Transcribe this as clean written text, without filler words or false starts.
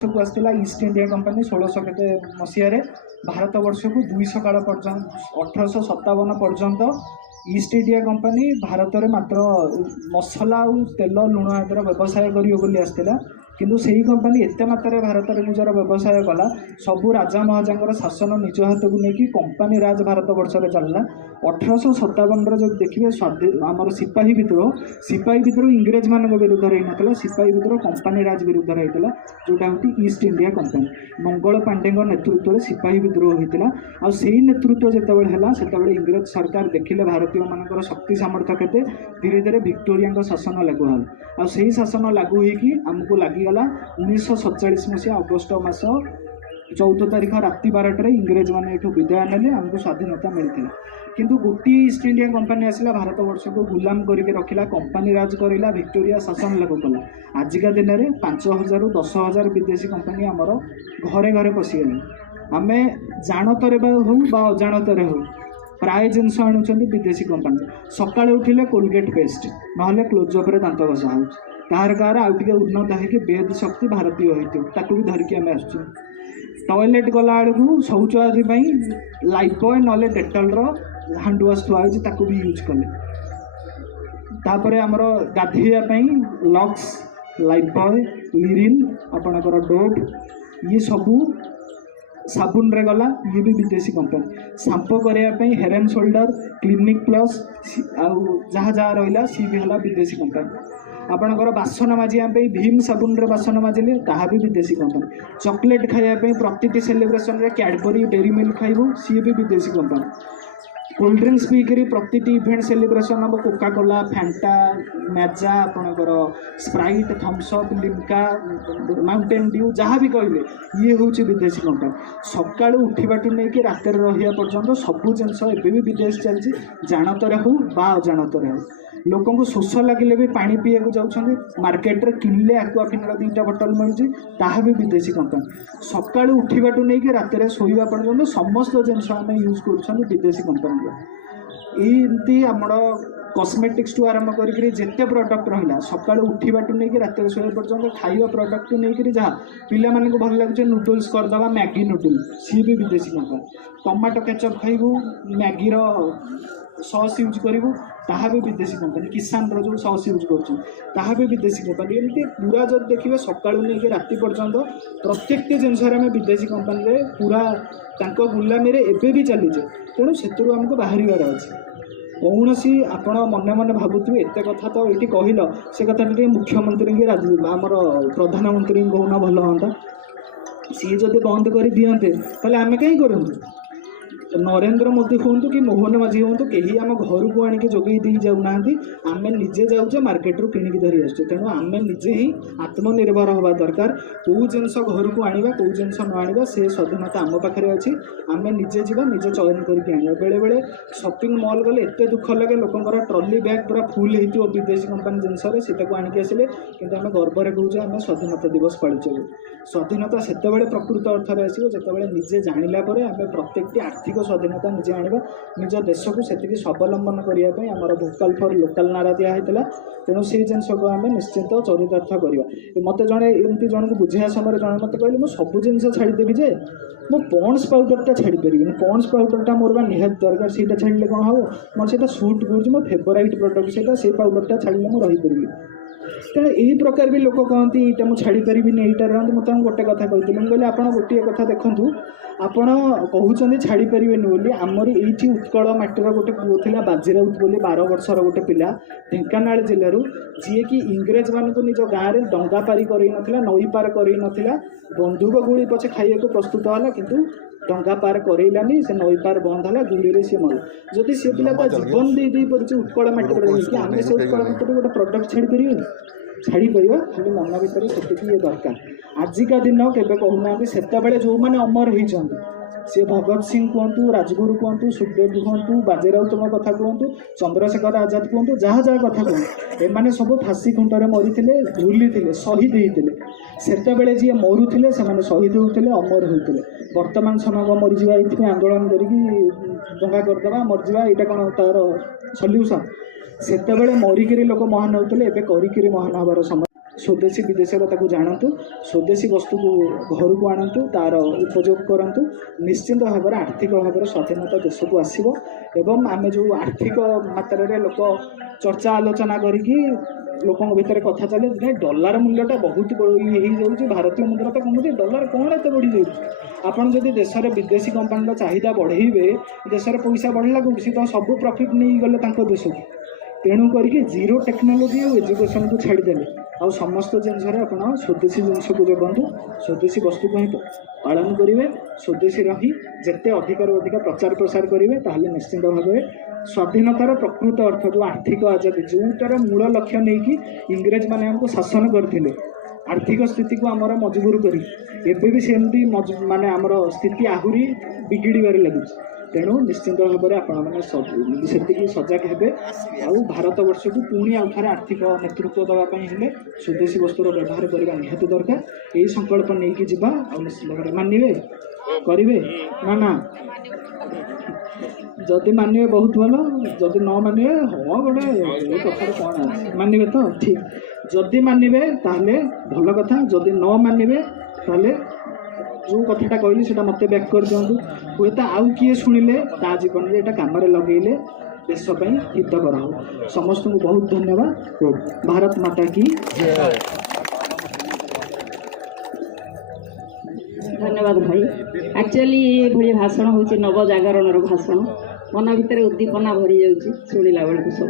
को आसला east India company 1600 केते मसीह भारत वर्ष को 200 काल पर्यंत 1857 पर्यंत ईस्ट इंडिया कंपनी भारत में मात्र मसला और तेल लुण आदर व्यवसाय करा किंतु सही कंपनी एत मात्रा भारत में निजर व्यवसाय कला सबू राजा महाजा शासन निज हाथ को लेकिन कंपनी राज भारत वर्ष में चलला 1857 जो देखिए स्वाधीन आमर सिपाही विद्रोह इंग्रेज मान विरुद्ध रही ना सिपाही विद्रोह कंपनी राज विरुद्ध रही जोटा हूँ east India company Mangal Pandey नेतृत्व में सिपाही विद्रोह होता आ सही नेतृत्व जितेबाला इंग्रेज सरकार देखिले भारतीय मान शक्ति सामर्थ्य केते धीरे धीरे विक्टोरिया शासन लागू हल आ शासन लागू होगी आमको लगिगला 1947 मसीहा अगस्ट मास 14 तारीख राति 12 इंग्रेज मैंने ये विदाय नेले आमको स्वाधीनता मिलता किंतु गोटे ईस्ट इंडिया कंपनी आसला भारत वर्ष को गुलाम करके रखिला कंपनी राज करा विक्टोरिया शासन लागू कला आजिका दिन में 5000 ରୁ 10,000 विदेशी कंपनी आमर घरे घरे पशिगले आम जानतर हो अजाणतर हो प्राय जिनस आणुंट विदेशी कंपनी सकाଳେ उठिले कोलगेट पेस्ट ना क्लोजअप दांत घसा हो कहार कहार आउटे उन्नत है बेद शक्ति भारतीय होती भी धरिकी आम आस टॉयलेट गला बेलू शौच आदि लाइफबॉय ना डेटल हैंड वाश थुआई भी यूज कले तापर आमर गाधोवाई लक्स लाइफबॉय लिरिन आपणकर डोट ये सबू साबुन रे गला ये भी विदेशी कंपनी सांपो करने head and shoulder clinic plus जहाँ जहाँ रहा सी भी है विदेशी कंपनी आपणकर बासन माजियापी भीम साबुन रे बासन माजिले ताहा भी विदेशी कंपनी चॉकलेट खायापी प्रति सेलिब्रेशन रे कैडबरी डेरी मिल्क खाइबू सी भी विदेशी कंपनी कोल्ड ड्रिंक्स पीकरी प्रति इवेंट सेलिब्रेशन हम कोका कोला फैंटा मैजा आपणकर Sprite Thums Up Limca Mountain Dew जहाँ भी कहले ये हूँ विदेशी कंपनी सका उठाठू नहीं रात रहा पर्यटन सबू जिनस एवं भी विदेश चलती जानतर हो अजाणतर हो लोक को शोष लगे भी पानी पीया जाऊँ मार्केट रे किणले आक्वाफिनर 2टा बोतल मिलूँ भी विदेशी कंपनी सका उठाठू नहीं रात शोवा पर्यटन समस्त जिनस आम यूज कर विदेशी कंपनी ये आमर कॉस्मेटिक्स टू आरंभ करी जिते प्रोडक्ट रहा सका उठाठू नहीं रात शोवा पर्यटन खाଇବା प्रोडक्ट नहीं जहाँ पिला मानक भल लगे नूडल्स करदे मैगी नूडल सी भी विदेशी कंपनी टमाटो केचप खाइबू मैगी सॉस यूज करूँ ताहा भी विदेशी कंपनी किसान रो सॉस यूज कर भी विदेशी कंपनी एमती पूरा जब देखिए सका नहीं राति पर्यंत प्रत्येक जिनस विदेशी कंपनी पूरा गुलामी एवं भी चलीजे तेणु से आमको बाहर अच्छे कौन सी आपण मन मन भावुवे एत कथा तो ये कहल से कथा मुख्यमंत्री की आमर प्रधानमंत्री कहना भल हाँ सी जब बंद कर दियंते ताले आम कहीं करूँ नरेंद्र मोदी हूँ कि मोहन माझी हूँ कहीं आम घर को आणिक जोगे दी जाऊना आम निजे जाऊे मार्केट रू किणिक धरी आसुचे तेणु आम निजे ही आत्मनिर्भर हवा दरकार कौ जिनस घर को आना कौ जिनस न आना से स्वाधीनता आम पाखे अच्छी आम निजे जा निजे चयन करके आना बेले बेले शॉपिंग मॉल गले एत दुख लगे लोकर ट्रॉली बैग पूरा फुल हो विदेशी कंपनी जिनस आणिक आसिले कि आम गर्वर कहूँ आम स्वाधीनता दिवस पालुचे स्वाधीनता से प्रकृत अर्थ में आसो जो निजे जानिला आम प्रत्येक आर्थिक स्वाधीनता निजे आने निज देश को से स्वावलंबन करने आमर भोकाल फॉर लोकल नारा दिखाई तेणु से जिनस को आम निश्चित चरितार्थ करवा मत जड़े एमती जन को बुझा समय जन मत कहले मुझे सब जिन छाड़देवी जे मो पॉन्ड्स पाउडरटा छाड़ी पारि पॉन्ड्स पाउडरटा मोर निहाती दरकार से छाड़े कौन हम मोर से सुट कर मो फेवराइट प्रोडक्ट से पाउडरटा छाड़े मुझे रहीपरि तेणु यही प्रकार भी लोक कहती यहाँ मुझे छाड़ी पारि यहाँ रहा मुझे गोटे कथा कहती मुझे आप गोटे कथा देखूँ आपण कहते छाड़ी पारे बोली आमर ये उत्कल माटीर गोटे पुओ था बाजीराउत बोली 12 वर्षर गोटे पिला ढेंकानाल जिलूर जी कि इंग्रेज मान निज गाँव में डंगा पारी कर नई पार कर बंदूक गुड़ी पछे खाइए प्रस्तुत है किंतु डंगा पार करैलानी से नई पार बंद है गुड़ी सी मर जदि सी पिला जीवन दे पारे उत्कल माटी आम से उत्कल माटी गोटे प्रडक्ट छाड़ी पारे छाड़ी पार खाली मन भर से दरकार आजिका दिन के कहूना से जो मैंने अमर होती सी भगत सिंह कहतु राजगुरु कहतु सुखदेव कहतु बाजीराउत कथा कहतु चंद्रशेखर आजाद कहतु जहाँ जहाँ कथा कहतु एमाने सब फाँसी खुंटर मरी झुली शहीद होते से जी मरुले से शहीद होते अमर होते बर्तमान समय मरीजा ये आंदोलन करी दंगा करदे मरीजा यहाँ कौन तार सल्यूसन से मरिकी लोक महान होते महान हबार समय स्वदेशी विदेशी जानतु स्वदेशी वस्तु को घर को आणतु तार उपयोग करतु निश्चिंत भाव में आर्थिक भाव में स्वाधीनता देश को आसो एवं आम जो आर्थिक मात्रा लोक चर्चा आलोचना करी लोक भितर कथा चले डॉलर मूल्यटा बहुत ये भारतीय मुद्रा तो कमुचे डॉलर कौन एत बढ़ी जाऊँ आपड़ जदि देश में विदेशी कंपानी चाहिदा बढ़ेबे देश में पैसा बढ़ला कौन सी तो सब प्रॉफिट नहीं गले देश को तेणु करके जीरो टेक्नोलोजी और एजुकेशन को छाड़दे आ समस्त जिनस आप स्वदेशी जिनस को जगंतु स्वदेशी वस्तु को ही पालन करेंगे स्वदेशी रही जिते अधिकार अधिक प्रचार प्रसार करेंगे ताहले निश्चिंत भाव स्वाधीनतार प्रकृत अर्थ जो आर्थिक आजादी जोटार मूल लक्ष्य नहीं कि इंग्रेज मैंने हमको शासन करते आर्थिक स्थिति को आमर मजबूर करी एबे भी सेमती माने आमर स्थिति आहुरी बिगिड़बार लगे तेणु निश्चिंत भाव में आपने सजग हेबे आ भारत वर्ष को पुणी आउ थे आर्थिक नेतृत्व देवाई हेले स्वदेशी वस्तुर व्यवहार करने निहाती दरकार यही संकल्प नहीं कि जीवा आ निश्चित भाव मानवे करेंगे ना जदि मानवे बहुत भल जदि न मानवे हाँ गोटे कथार कौन मानवे तो ठीक जदि मानवे ताहले भल कथा जदि न मानवे ताहले जो कथाटा कहली से मत बैक कर दिंतु हे तो आउ किए शुणिले ता जीवन में यहाँ कम लगेले देशपाई हितकर हो समस्त को बहुत धन्यवाद भारत माता की धन्यवाद भाई एक्चुअली ये भाई भाषण हूँ नवजागरण भाषण मन भितर उद्दीपना भरी जाऊँगी शुणिला बेलू सब।